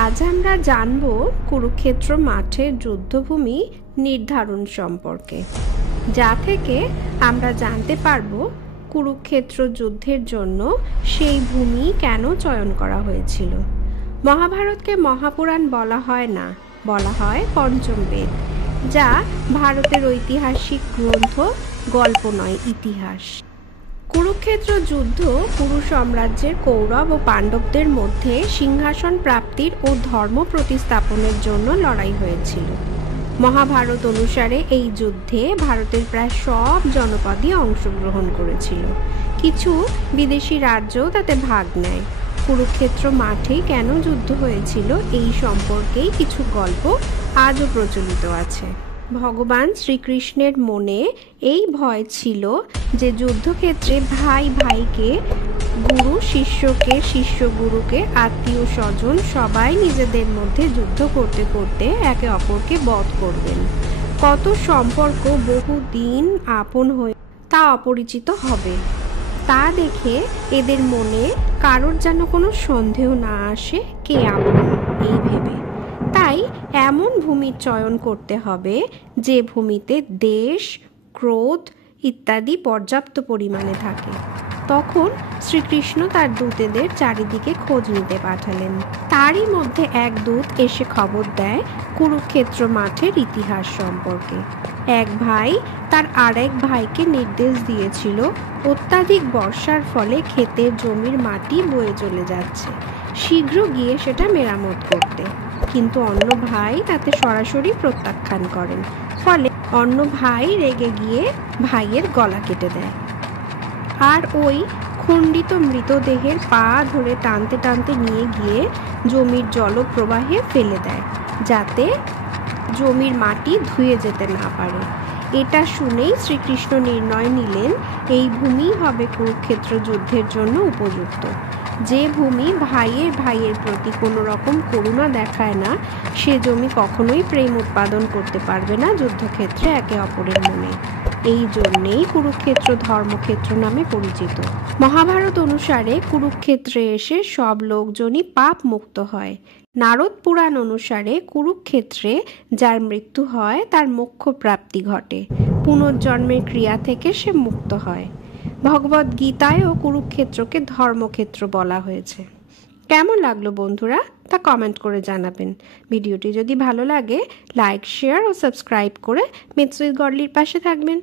আজ আমরা জানব কুরুক্ষেত্র মাঠের যুদ্ধভূমি নির্ধারণ সম্পর্কে, যা থেকে আমরা জানতে পারব কুরুক্ষেত্র যুদ্ধের জন্য সেই ভূমি কেন চয়ন করা হয়েছিল। মহাভারতকে মহাপুরাণ বলা হয় না, বলা হয় পঞ্চম বেদ, যা ভারতের ঐতিহাসিক গ্রন্থ, গল্প নয়, ইতিহাস। কুরুক্ষেত্র যুদ্ধ কুরু সাম্রাজ্যের কৌরব ও পাণ্ডবদের মধ্যে সিংহাসন প্রাপ্তির ও ধর্ম প্রতিস্থাপনের জন্য লড়াই হয়েছিল। মহাভারত অনুসারে এই যুদ্ধে ভারতের প্রায় সব জনপদই অংশগ্রহণ করেছিল। কিছু বিদেশি রাজ্যও তাতে ভাগ নেয়। কুরুক্ষেত্র মাঠে কেন যুদ্ধ হয়েছিল এই সম্পর্কেই কিছু গল্প আজও প্রচলিত আছে। ভগবান শ্রীকৃষ্ণের মনে এই ভয় ছিল যে যুদ্ধক্ষেত্রে ভাই ভাইকে, গুরু শিষ্যকে, শিষ্য গুরুকে, আত্মীয় স্বজন সবাই নিজেদের মধ্যে যুদ্ধ করতে করতে একে অপরকে বধ করবেন। কত সম্পর্ক বহুদিন আপন হয়ে তা অপরিচিত হবে। তা দেখে এদের মনে কারোর যেন কোনো সন্দেহ না আসে কে আপন, এই ভেবে তাই এমন ভূমির চয়ন করতে হবে যে ভূমিতে দেশ, ক্রোধ ইত্যাদি পর্যাপ্ত পরিমাণে থাকে। তখন শ্রীকৃষ্ণ তার দূতেদের চারিদিকে খোঁজ নিতে পাঠালেন। তারই মধ্যে এক দূত এসে খবর দেয় কুরুক্ষেত্র মাঠের ইতিহাস সম্পর্কে। এক ভাই তার আরেক ভাইকে নির্দেশ দিয়েছিল অত্যাধিক বর্ষার ফলে ক্ষেতের জমির মাটি বয়ে চলে যাচ্ছে, শীঘ্র গিয়ে সেটা মেরামত করতে। কিন্তু অন্য ভাই তাতে সরাসরি প্রত্যাখ্যান করেন। ফলে অন্য ভাই রেগে গিয়ে ভাইয়ের গলা কেটে দেয় আর ওই খণ্ডিত মৃতদেহের পা ধরে টানতে টানতে নিয়ে গিয়ে জমির জলপ্রবাহে ফেলে দেয়, যাতে জমির মাটি ধুয়ে যেতে না পারে। এটা শুনেই শ্রীকৃষ্ণ নির্ণয় নিলেন এই ভূমি হবে কুরুক্ষেত্র যুদ্ধের জন্য উপযুক্ত। যে ভূমি ভাইয়ের প্রতি কোনো রকম করুণা দেখায় না, সে জমি কখনোই প্রেম উৎপাদন করতে পারবে না যুদ্ধক্ষেত্রে একে অপরের মনে। এই জন্যেই কুরুক্ষেত্র ধর্মক্ষেত্র নামে পরিচিত। মহাভারত অনুসারে কুরুক্ষেত্রে এসে সব লোকজনই পাপ মুক্ত হয়। নারদ পুরাণ অনুসারে কুরুক্ষেত্রে যার মৃত্যু হয় তার মোক্ষ প্রাপ্তি ঘটে, পুনর্জন্মের ক্রিয়া থেকে সে মুক্ত হয়। ভগবদ গীতায়ও কুরুক্ষেত্রকে ধর্মক্ষেত্র বলা হয়েছে। কেমন লাগলো বন্ধুরা, তা কমেন্ট করে জানাবেন। ভিডিওটি যদি ভালো লাগে লাইক, শেয়ার ও সাবস্ক্রাইব করে মিথ উইথ গডলির পাশে থাকবেন।